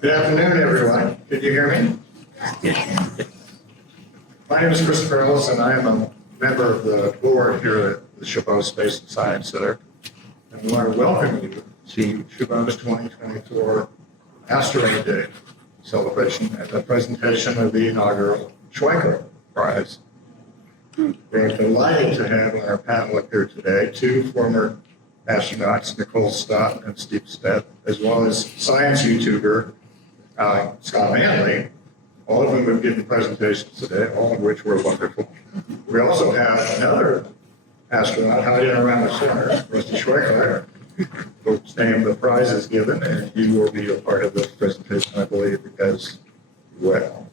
Good afternoon, everyone. Can you hear me? My name is Christopher Ellis, and I am a member of the board here at the Chabot Space Science Center. And we want to welcome you to Chabot's 2024 Asteroid Day celebration and the presentation of the inaugural Schweickart Prize. We're delighted to have on our panel up here today two former astronauts, Nicole, Stott, and Stott, as well as science YouTuber Scott Manley. All of them have given presentations today, all of which were wonderful. We also have another astronaut hiding around the center, Rusty Schweickart, whose name the prize is given, and he will be a part of this presentation, I believe, as well.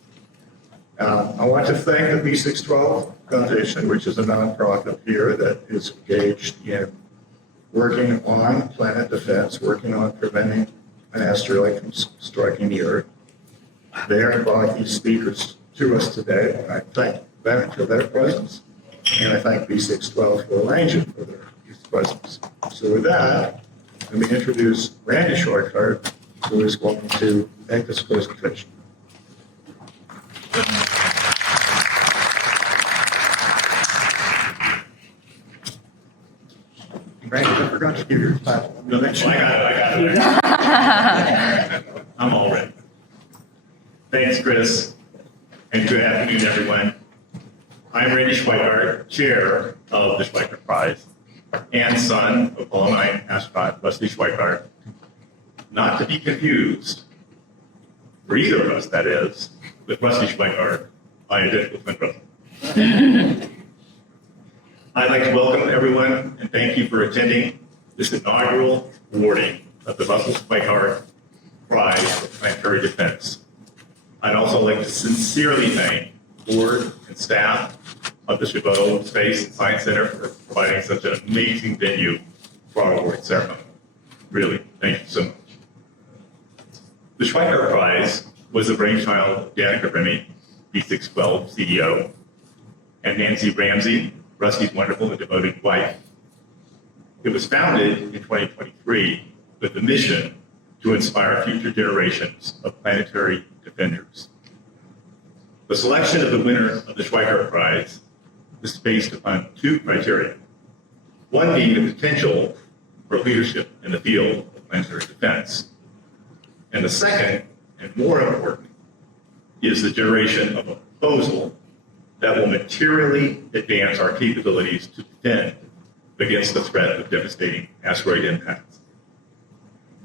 I want to thank the B612 Foundation, which is a nonprofit here that is engaged in working on planet defense, working on preventing an asteroid from striking the Earth. They are brought these speakers to us today, and I thank them for their presence, and I thank B612 for arranging for their presence. So with that, let me introduce Randy Schweickart, who is going to make this presentation. Randy, I forgot to give your title. No, I got it. I'm all ready. Thanks, Chris, and good afternoon, everyone. I'm Randy Schweickart, chair of the Schweickart Prize, and son of alumni astronaut Rusty Schweickart. Not to be confused, for either of us, that is, with Rusty Schweickart, my identical twin brother. I'd like to welcome everyone and thank you for attending this inaugural awarding of the Rusty Schweickart Prize for Planetary Defense. I'd also like to sincerely thank the board and staff of the Chabot Space Science Center for providing such an amazing venue for our award ceremony. Really, thank you so much. The Schweickart Prize was the brainchild of Danica Remy, B612 CEO, and Nancy Ramsey, Rusty's wonderful and devoted wife. It was founded in 2023 with the mission to inspire future generations of planetary defenders. The selection of the winner of the Schweickart Prize is based upon two criteria. One being the potential for leadership in the field of planetary defense. And the second, and more important, is the generation of a proposal that will materially advance our capabilities to defend against the threat of devastating asteroid impacts.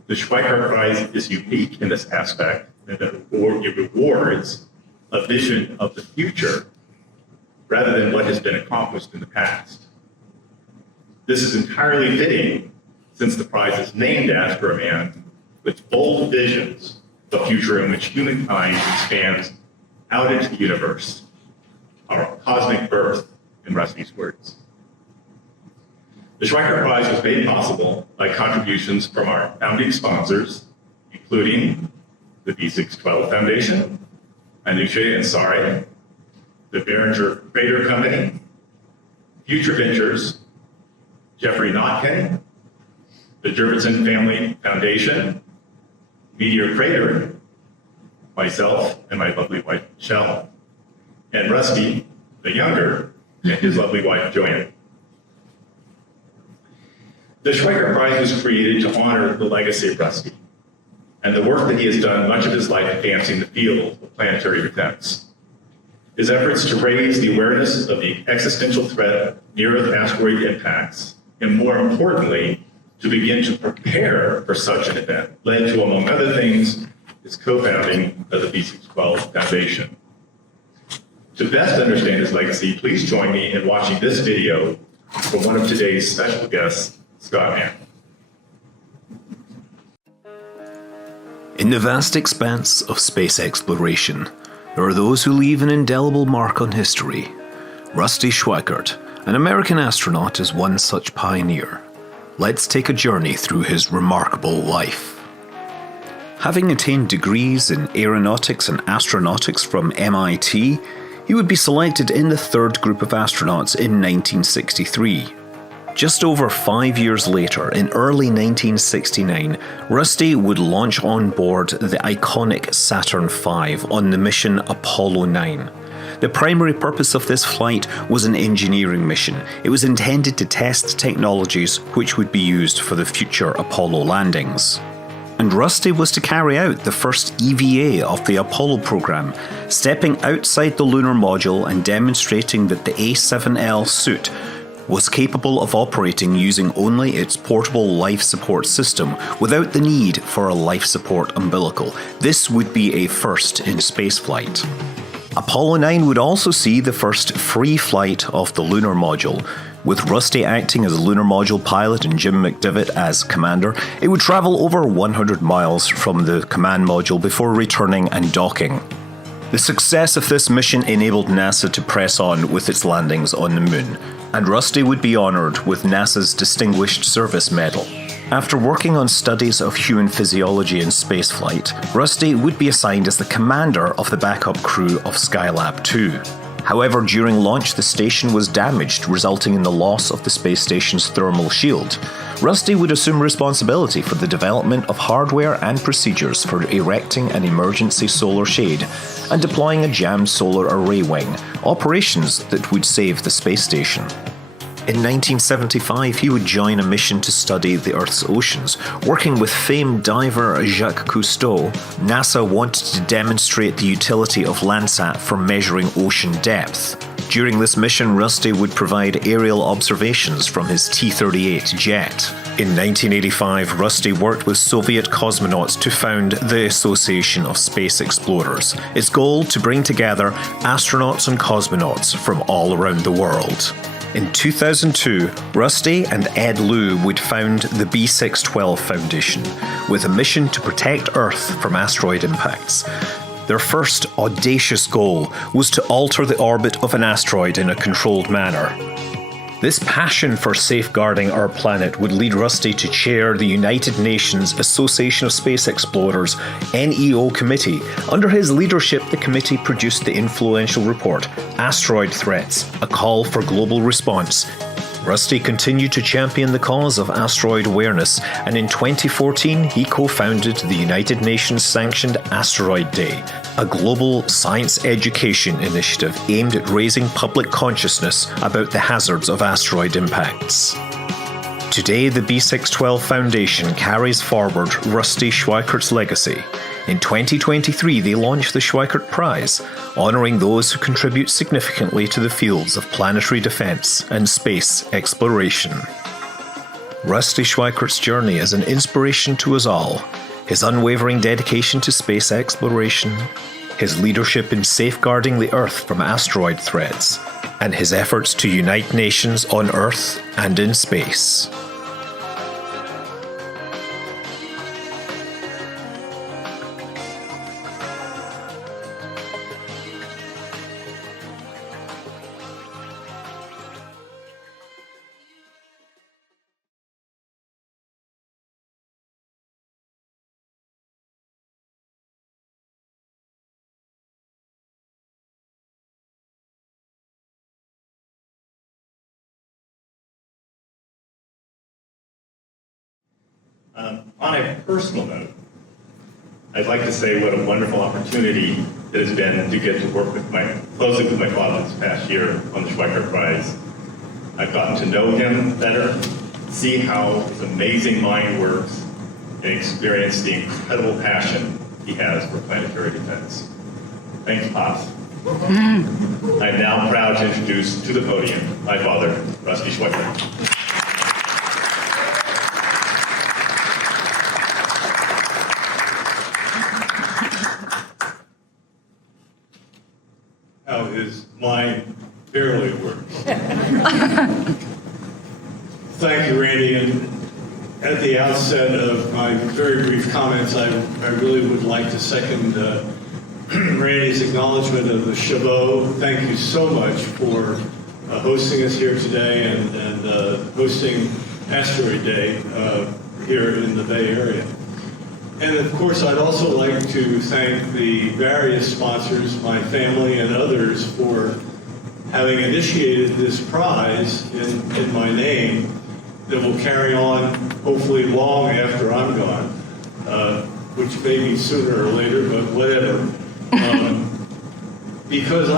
The Schweickart Prize is unique in this aspect in that it rewards a vision of the future rather than what has been accomplished in the past. This is entirely fitting since the prize is named after a man with bold visions of a future in which humankind expands out into the universe, our cosmic birth, in Rusty's words. The Schweickart Prize was made possible by contributions from our founding sponsors, including the B612 Foundation, Anusha and Sari, the Behringer Crater Company, Future Ventures, Jeffrey Notkin, the Jurvetson Family Foundation, Meteor Crater, myself and my lovely wife, Michelle, and Rusty, the younger, and his lovely wife, Joanne. The Schweickart Prize was created to honor the legacy of Rusty and the work that he has done much of his life advancing the field of planetary defense. His efforts to raise the awareness of the existential threat near-Earth asteroid impacts, and more importantly, to begin to prepare for such an event, led to, among other things, his co-founding of the B612 Foundation. To best understand his legacy, please join me in watching this video from one of today's special guests, Scott Manley. In the vast expanse of space exploration, there are those who leave an indelible mark on history. Rusty Schweickart, an American astronaut, is one such pioneer. Let's take a journey through his remarkable life. Having attained degrees in aeronautics and astronautics from MIT, he would be selected in the third group of astronauts in 1963. Just over 5 years later, in early 1969, Rusty would launch on board the iconic Saturn V on the mission Apollo 9. The primary purpose of this flight was an engineering mission. It was intended to test technologies which would be used for the future Apollo landings. And Rusty was to carry out the first EVA of the Apollo program, stepping outside the lunar module and demonstrating that the A7L suit was capable of operating using only its portable life support system without the need for a life support umbilical. This would be a first in spaceflight. Apollo 9 would also see the first free flight of the lunar module. With Rusty acting as a lunar module pilot and Jim McDivitt as commander, it would travel over 100 miles from the command module before returning and docking. The success of this mission enabled NASA to press on with its landings on the Moon, and Rusty would be honoured with NASA's Distinguished Service Medal. After working on studies of human physiology in spaceflight, Rusty would be assigned as the commander of the backup crew of Skylab 2. However, during launch, the station was damaged, resulting in the loss of the space station's thermal shield. Rusty would assume responsibility for the development of hardware and procedures for erecting an emergency solar shade and deploying a jammed solar array wing, operations that would save the space station. In 1975, he would join a mission to study the Earth's oceans. Working with famed diver Jacques Cousteau, NASA wanted to demonstrate the utility of Landsat for measuring ocean depth. During this mission, Rusty would provide aerial observations from his T-38 jet. In 1985, Rusty worked with Soviet cosmonauts to found the Association of Space Explorers. Its goal to bring together astronauts and cosmonauts from all around the world. In 2002, Rusty and Ed Lu would found the B612 Foundation with a mission to protect Earth from asteroid impacts. Their first audacious goal was to alter the orbit of an asteroid in a controlled manner. This passion for safeguarding our planet would lead Rusty to chair the United Nations Association of Space Explorers NEO Committee. Under his leadership, the committee produced the influential report, Asteroid Threats, a call for global response. Rusty continued to champion the cause of asteroid awareness, and in 2014 he co-founded the United Nations-sanctioned Asteroid Day, a global science education initiative aimed at raising public consciousness about the hazards of asteroid impacts. Today, the B612 Foundation carries forward Rusty Schweickart legacy. In 2023, they launched the Schweickart Prize, honouring those who contribute significantly to the fields of planetary defence and space exploration. Rusty Schweikart's journey is an inspiration to us all. His unwavering dedication to space exploration, his leadership in safeguarding the Earth from asteroid threats, and his efforts to unite nations on Earth and in space. On a personal note, I'd like to say what a wonderful opportunity it has been to get to work closely with my father this past year on the Schweickart Prize. I've gotten to know him better, see how his amazing mind works, and experience the incredible passion he has for planetary defense. Thanks, Pops. I'm now proud to introduce to the podium my father, Rusty Schweickart. How his mind barely works. Thank you, Randy. And at the outset of my very brief comments, I really would like to second Randy's acknowledgement of the Chabot. Thank you so much for hosting us here today and hosting Asteroid Day here in the Bay Area. And of course, I'd also like to thank the various sponsors, my family and others, for having initiated this prize in my name. that will carry on hopefully long after I'm gone, which may be sooner or later, but whatever. Because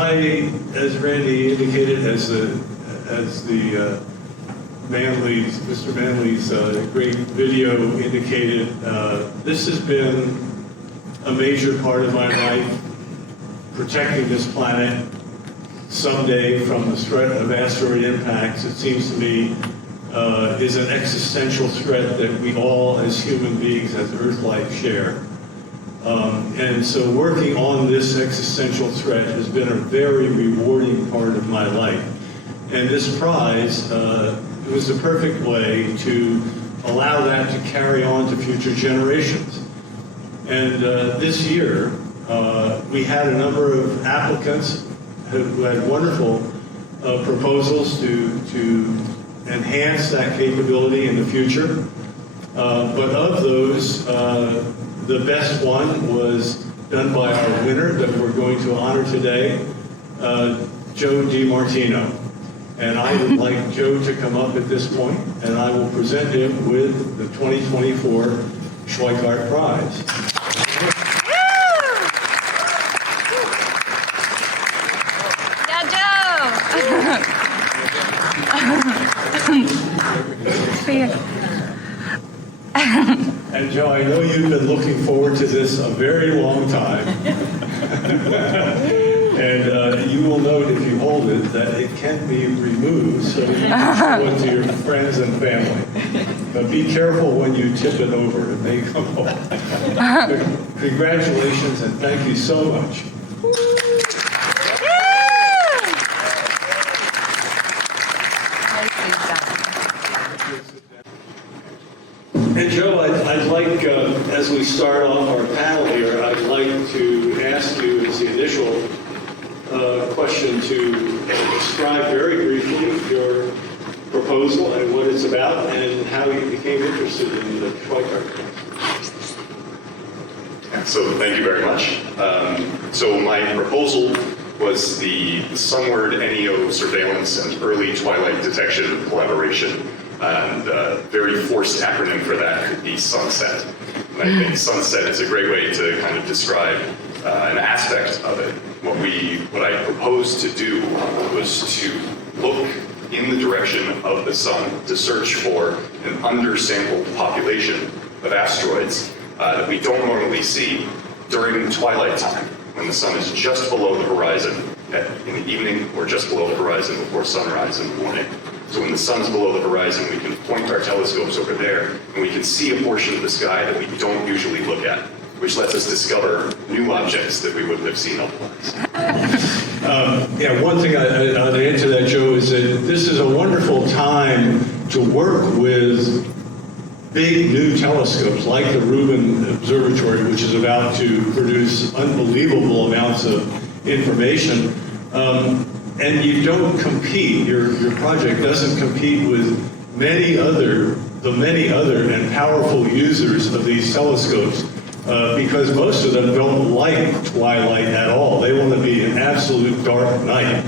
as Randy indicated, as Mr. Manley's great video indicated, this has been a major part of my life, protecting this planet someday from the threat of asteroid impacts. It seems to me is an existential threat that we all as human beings, as Earth life, share. And so working on this existential threat has been a very rewarding part of my life. And this prize was the perfect way to allow that to carry on to future generations. And this year, we had a number of applicants who had wonderful proposals to enhance that capability in the future. But of those, the best one was done by our winner that we're going to honor today, Joe DeMartini. And I would like Joe to come up at this point, and I will present him with the 2024 Schweickart Prize. And Joe, I know you've been looking forward to this a very long time. And you will note if you hold it that it can be removed so you can show it to your friends and family. But be careful when you tip it over, it may come off. Congratulations and thank you so much. And Joe, I'd like, as we start off our panel here, I'd like to ask you as the initial question to describe very briefly your proposal and what it's about and how you became interested in the Schweickart Prize. So thank you very much. So my proposal was the Sunward NEO surveillance and early twilight detection collaboration. And a very forced acronym for that could be SUNSET. And I think SUNSET is a great way to kind of describe an aspect of it. What I proposed to do was to look in the direction of the sun to search for an undersampled population of asteroids that we don't normally see during twilight time, when the sun is just below the horizon in the evening or just below the horizon before sunrise in the morning. So when the sun's below the horizon, we can point our telescopes over there and we can see a portion of the sky that we don't usually look at, which lets us discover new objects that we wouldn't have seen otherwise. One thing I'd add to that, Joe, is that this is a wonderful time to work with big new telescopes like the Rubin Observatory, which is about to produce unbelievable amounts of information. And you don't compete, your project doesn't compete with many other and powerful users of these telescopes because most of them don't like twilight at all. They want to be an absolute dark night.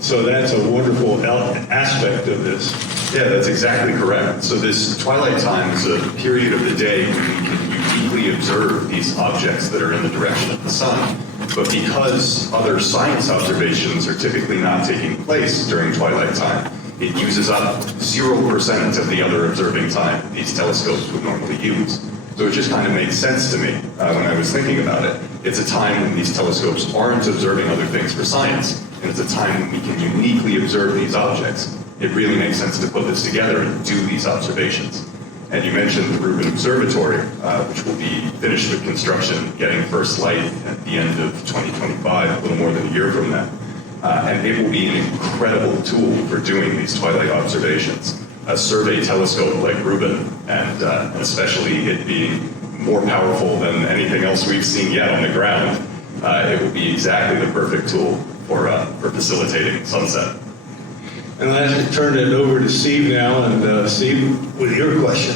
So that's a wonderful aspect of this. Yeah, that's exactly correct. So this twilight time is a period of the day when we can uniquely observe these objects that are in the direction of the sun. But because other science observations are typically not taking place during twilight time, it uses up 0% of the other observing time these telescopes would normally use. So it just kind of made sense to me when I was thinking about it. It's a time when these telescopes aren't observing other things for science, and it's a time when we can uniquely observe these objects. It really makes sense to put this together and do these observations. And you mentioned the Rubin Observatory, which will be finished with construction, getting first light at the end of 2025, a little more than a year from now. And it will be an incredible tool for doing these twilight observations. A survey telescope like Rubin, and especially it being more powerful than anything else we've seen yet on the ground, it will be exactly the perfect tool for facilitating sunset. And I'd like to turn it over to Steve now, and Steve, with your question.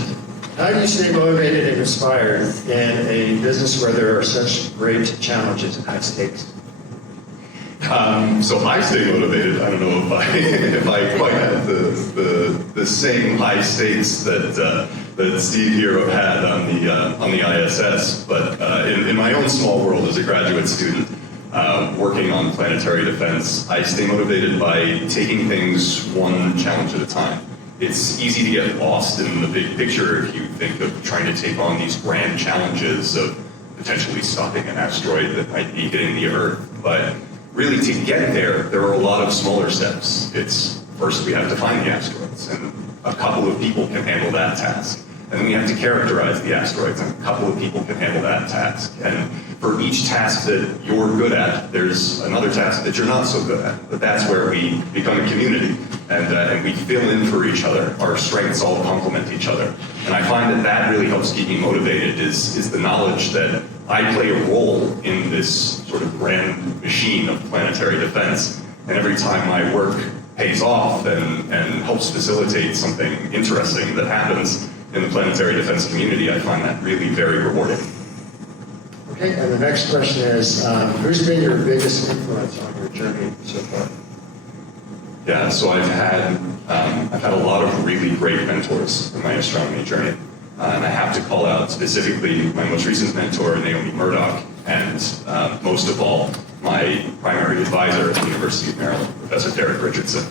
How do you stay motivated and inspired in a business where there are such great challenges and high stakes? So I stay motivated. I don't know if I quite have the same high states that Steve here had on the ISS, but in my own small world as a graduate student working on planetary defense, I stay motivated by taking things one challenge at a time. It's easy to get lost in the big picture if you think of trying to take on these grand challenges of potentially stopping an asteroid that might be hitting the Earth, but really, to get there are a lot of smaller steps. It's first we have to find the asteroids, and a couple of people can handle that task. And then we have to characterize the asteroids, and a couple of people can handle that task. And for each task that you're good at, there's another task that you're not so good at. But that's where we become a community, and we fill in for each other. Our strengths all complement each other. And I find that really helps keep me motivated, is the knowledge that I play a role in this sort of grand machine of planetary defense. And every time my work pays off and helps facilitate something interesting that happens in the planetary defense community, I find that really very rewarding. Okay, and the next question is, who's been your biggest influence on your journey so far? Yeah, so I've had a lot of really great mentors in my astronomy journey. And I have to call out specifically my most recent mentor, Naomi Murdoch, and most of all, my primary advisor at the University of Maryland, Professor Derek Richardson.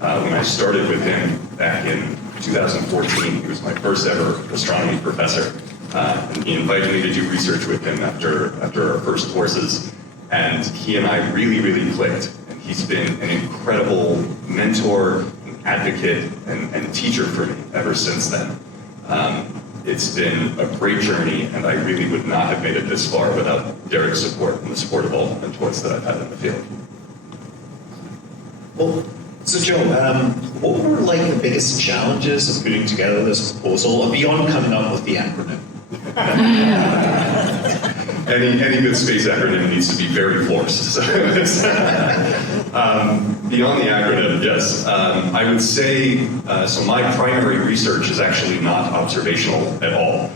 When I started with him back in 2014, he was my first ever astronomy professor. And he invited me to do research with him after our first courses. And he and I really, really clicked. And he's been an incredible mentor, an advocate, and teacher for me ever since then. It's been a great journey, and I really would not have made it this far without Derek's support and the support of all the mentors that I've had in the field. Well, so Joe, what were like the biggest challenges of putting together this proposal beyond coming up with the acronym? Any good space acronym needs to be very forced. So beyond the acronym, yes. I would say, so my primary research is actually not observational at all.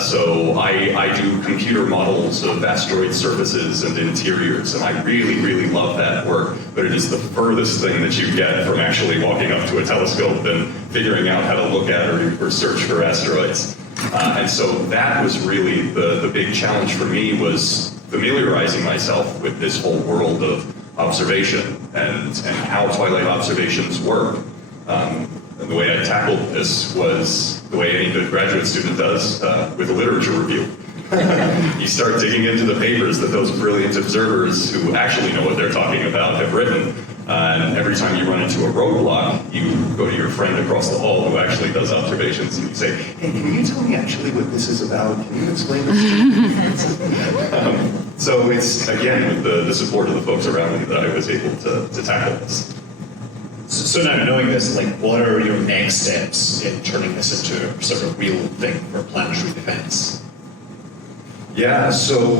So I do computer models of asteroid surfaces and interiors, and I really, really love that work, but it is the furthest thing that you get from actually walking up to a telescope and figuring out how to look at or search for asteroids. And so that was really the big challenge for me, was familiarizing myself with this whole world of observation and how twilight observations work. And the way I tackled this was the way any good graduate student does, with a literature review. You start digging into the papers that those brilliant observers who actually know what they're talking about have written. And every time you run into a roadblock, you go to your friend across the hall who actually does observations, and you say, "Hey, can you tell me actually what this is about? Can you explain this to me?" So it's, again, with the support of the folks around me that I was able to tackle this. So now knowing this, like, what are your next steps in turning this into a sort of real thing for planetary defense? Yeah, so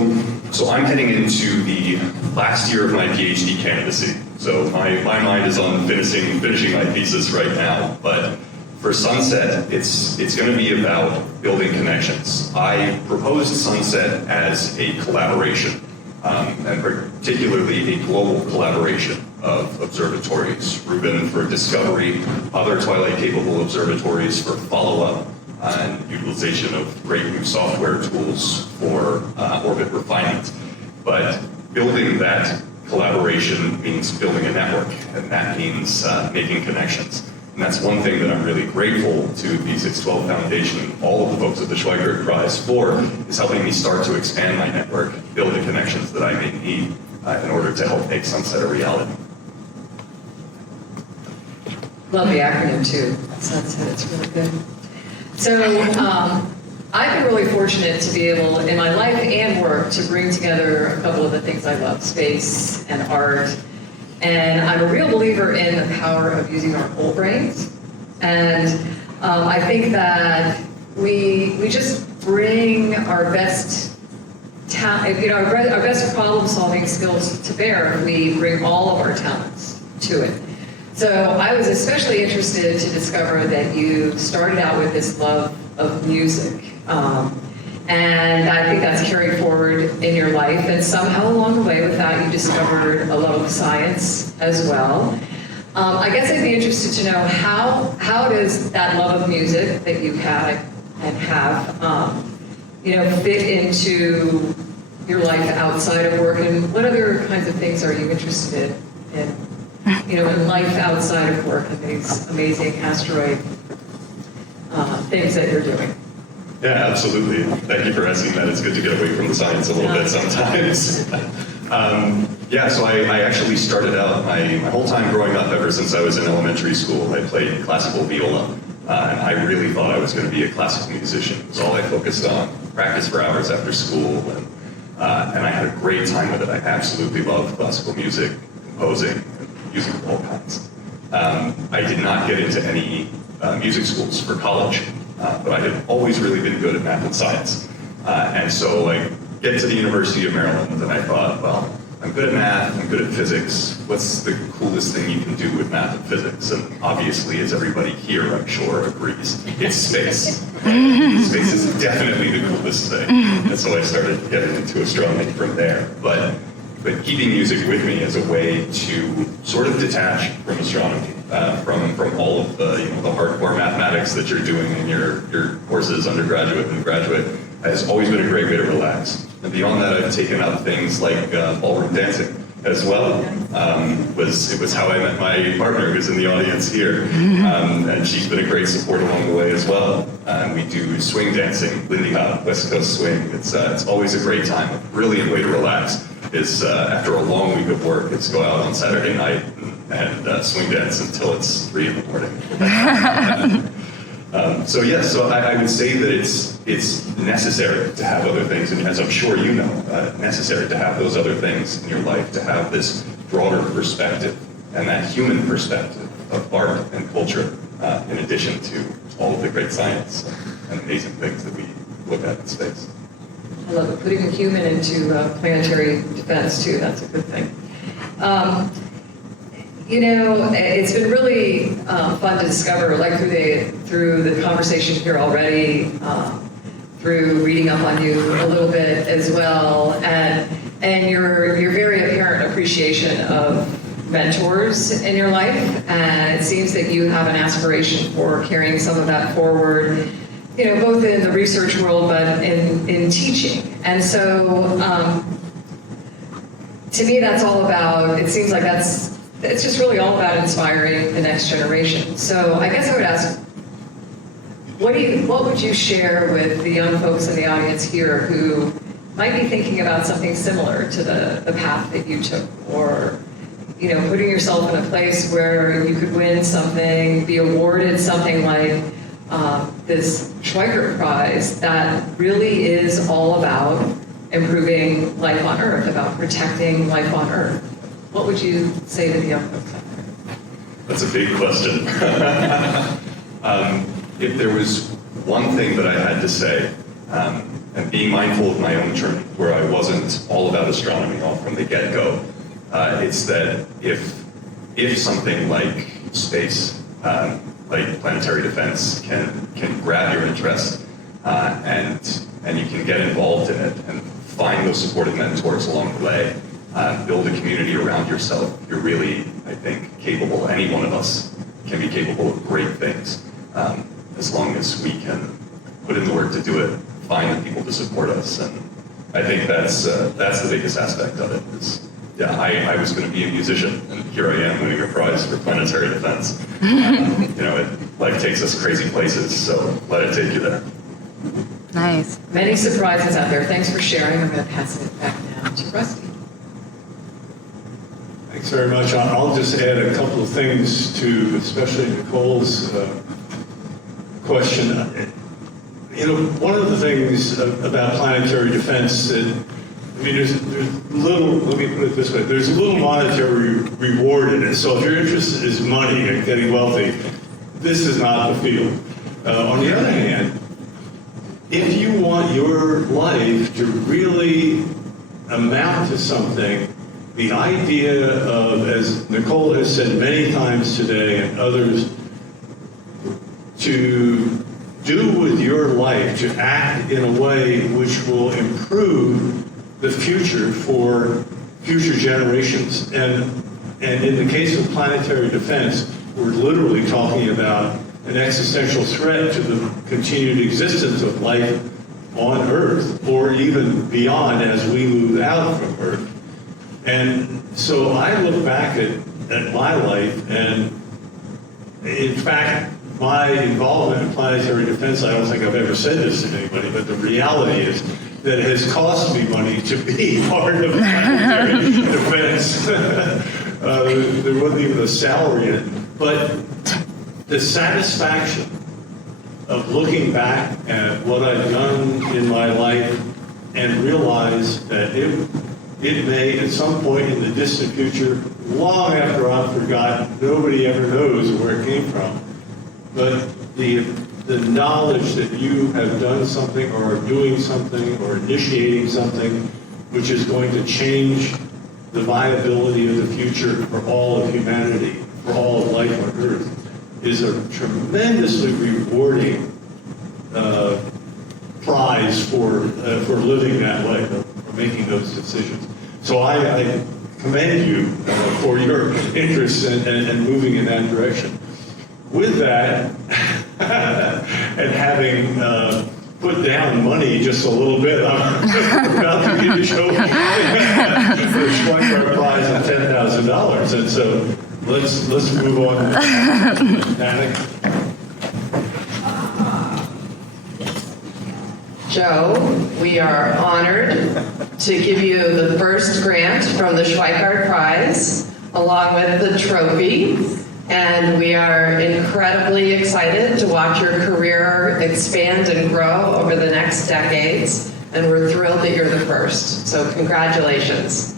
I'm heading into the last year of my PhD candidacy. So my mind is on finishing my thesis right now. But for Sunset, it's going to be about building connections. I proposed Sunset as a collaboration, and particularly a global collaboration of observatories. Rubin for discovery, other twilight-capable observatories for follow-up, and utilization of great new software tools for orbit refinement. But building that collaboration means building a network, and that means making connections. And that's one thing that I'm really grateful to the 612 Foundation and all of the folks at the Schweickart Prize for, is helping me start to expand my network, build the connections that I may need in order to help make Sunset a reality. Love the acronym too. Sunset, it's really good. So I've been really fortunate to be able, in my life and work, to bring together a couple of the things I love, space and art. And I'm a real believer in the power of using our whole brains. And I think that we just bring our best our best problem-solving skills to bear. We bring all of our talents to it. So I was especially interested to discover that you started out with this love of music. And I think that's carried forward in your life. And somehow along the way with that, you discovered a love of science as well. I guess I'd be interested to know how does that love of music that you had and have, fit into your life outside of work, and what other kinds of things are you interested in life outside of work and these amazing asteroid things that you're doing? Yeah, absolutely. Thank you for asking that. It's good to get away from the science a little bit sometimes. So I actually started out my whole time growing up, ever since I was in elementary school, I played classical viola. And I really thought I was going to be a classical musician. It was all I focused on. Practice for hours after school. And I had a great time with it. I absolutely loved classical music, composing, and music of all kinds. I did not get into any music schools for college. But I had always really been good at math and science. And so I get to the University of Maryland, and I thought, well, I'm good at math, I'm good at physics. What's the coolest thing you can do with math and physics? And obviously, as everybody here, I'm sure, agrees, it's space. Space is definitely the coolest thing. And so I started getting into astronomy from there. But keeping music with me as a way to sort of detach from astronomy, from all of the the hardcore mathematics that you're doing in your courses, undergraduate and graduate, has always been a great way to relax. And beyond that, I've taken up things like ballroom dancing as well. It was how I met my partner, who's in the audience here, and she's been a great support along the way as well. We do swing dancing, Lindy Hop, West Coast swing. It's always a great time, a brilliant way to relax. Is after a long week of work, it's go out on Saturday night and swing dance until it's 3 in the morning. So I would say that it's necessary to have other things, and as I'm sure you know, necessary to have those other things in your life, to have this broader perspective and that human perspective of art and culture, in addition to all of the great science and amazing things that we look at in space. I love it. Putting a human into planetary defense, too, that's a good thing. It's been really fun to discover, like through the conversation here already, through reading up on you a little bit as well, and your very apparent appreciation of mentors in your life, and it seems that you have an aspiration for carrying some of that forward, both in the research world, but in teaching. And so, to me, that's all about, it seems like it's just really all about inspiring the next generation. So I guess I would ask, what would you share with the young folks in the audience here who might be thinking about something similar to the path that you took, or putting yourself in a place where you could win something, be awarded something like this Schweickart Prize that really is all about improving life on Earth, about protecting life on Earth? What would you say to the young folks out there? That's a big question. If there was one thing that I had to say, and being mindful of my own journey, where I wasn't all about astronomy all from the get-go, it's that if something like space, like planetary defense, can grab your interest, and you can get involved in it and find those supportive mentors along the way, build a community around yourself, you're really, I think, capable. Any one of us can be capable of great things, as long as we can put in the work to do it, find the people to support us. And I think that's the biggest aspect of it. I was going to be a musician, and here I am winning a prize for planetary defense. Life takes us crazy places, so let it take you there. Nice. Many surprises out there. Thanks for sharing. I'm going to pass it back now to Rusty. Thanks very much. I'll just add a couple of things to, especially Nicole's question. One of the things about planetary defense that, there's little, let me put it this way, there's a little monetary reward in it. So if your interest is money and getting wealthy, this is not the field. On the other hand, if you want your life to really amount to something, the idea of, as Nicole has said many times today and others, to do with your life to act in a way which will improve the future for future generations. And in the case of planetary defense, we're literally talking about an existential threat to the continued existence of life on Earth, or even beyond as we move out from Earth. And so I look back at my life, and in fact, my involvement in planetary defense, I don't think I've ever said this to anybody, but the reality is that it has cost me money to be part of planetary defense. There wasn't even a salary in it. But the satisfaction of looking back at what I've done in my life and realize that it may, at some point in the distant future, long after I'm forgotten, nobody ever knows where it came from. But the knowledge that you have done something or are doing something or initiating something which is going to change the viability of the future for all of humanity, for all of life on Earth, is a tremendously rewarding prize for living that way, for making those decisions. So I commend you for your interest and moving in that direction. With that, and having put down money just a little bit, I'm about to give you Joe the Schweickart Prize of $10,000, and so let's move on. Panic. Joe, we are honored to give you the first grant from the Schweickart Prize, along with the trophy. And we are incredibly excited to watch your career expand and grow over the next decades. And we're thrilled that you're the first. So congratulations.